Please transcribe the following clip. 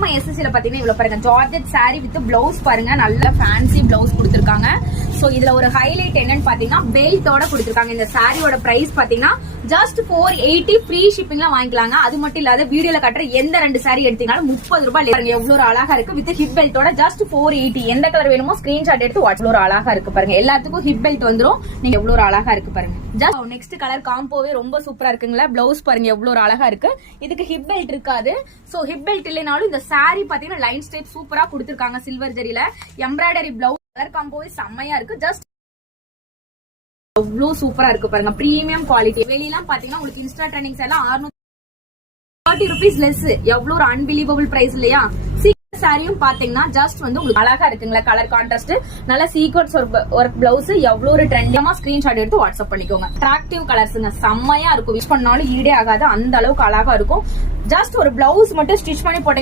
நம்ம எஸ்எஸ்சில பாத்தீங்கன்னா இவ்வளவு பாருங்க ஜார்ஜெட் saree வித் பிளவுஸ் பாருங்க நல்ல ஃபேன்சி பிளவுஸ் கொடுத்திருக்காங்க. சோ இதுல ஒரு ஹைலைட் என்னன்னு பாத்தீங்கன்னா பெல்ட்டோட கொடுத்திருக்காங்க. இந்த சாரியோட பிரைஸ் பாத்தீங்கன்னா ஜஸ்ட் 480 ஃப்ரீ ஷிப்பிங்ல வாங்கிக்கலாங்க. அது மட்டும் இல்லாத வீடியோல கட்டுற எந்த 2 சாரி எடுத்தீங்கனாலும் 30 ரூபாய் பாருங்க எவ்வளவு அழகா இருக்கு வித் ஹிப் பெல்ட்டோட ஜஸ்ட் 480. எந்த கலர் வேணுமோ ஸ்கிரீன்ஷாட் எடுத்து வாட்ஸ்அப்ல ஒரு அழகா இருக்கு பாருங்க. எல்லாத்துக்கும் ஹிப் பெல்ட் வந்துரும். நீங்க எவ்வளவு அழகா இருக்கு பாருங்க. ஜஸ்ட் நெக்ஸ்ட் கலர் காம்போவே ரொம்ப சூப்பரா இருக்குங்களா. பிளவுஸ் பாருங்க எவ்வளவு அழகா இருக்கு. இதுக்கு ஹிப் பெல்ட் இருக்காது. சோ ஹிப் பெல்ட் இல்லைனாலும் இந்த சாரி பாத்தீங்கன்னா லைன் ஸ்டெப் சூப்பரா கொடுத்திருக்காங்க. சில்வர் ஜரியில எம்ப்ராய்டரி பிளவுஸ் கலர் காம்போவே செம்மையா இருக்கு. ஜஸ்ட் அவ்வளவு சூப்பரா இருக்கு பாருங்க. Premium quality. வெளியெல்லாம் பாத்தீங்கன்னா உங்களுக்கு இன்ஸ்டா ட்ரெண்டிங்ஸ் எல்லாம் 630 ரூபீஸ் லெஸ். எவ்வளவு ஒரு அன்பிலீவபிள் பிரைஸ் இல்லையா. சாரியும் பாத்தீங்கன்னா ஜஸ்ட் வந்து உங்களுக்கு அழகா இருக்குங்களா. கலர் கான்ட்ராஸ்ட் நல்ல சீக்வன்ஸ் ஒர்க் பிளவுஸ் எவ்வளவு ஒரு ட்ரெண்டியமா ஸ்கிரீன்ஷாட் எடுத்து வாட்ஸ்அப் பண்ணிக்கோங்க. அட்ராக்டிவ் கலர்ஸ்ங்க செம்மையா இருக்கும். விஷ் பண்ணாலும் ஈடே ஆகாது. அந்த அளவுக்கு அழகா இருக்கும். ஜஸ்ட் ஒரு பிளவுஸ் மட்டும் ஸ்டிச் பண்ணி போட்டீங்கன்னா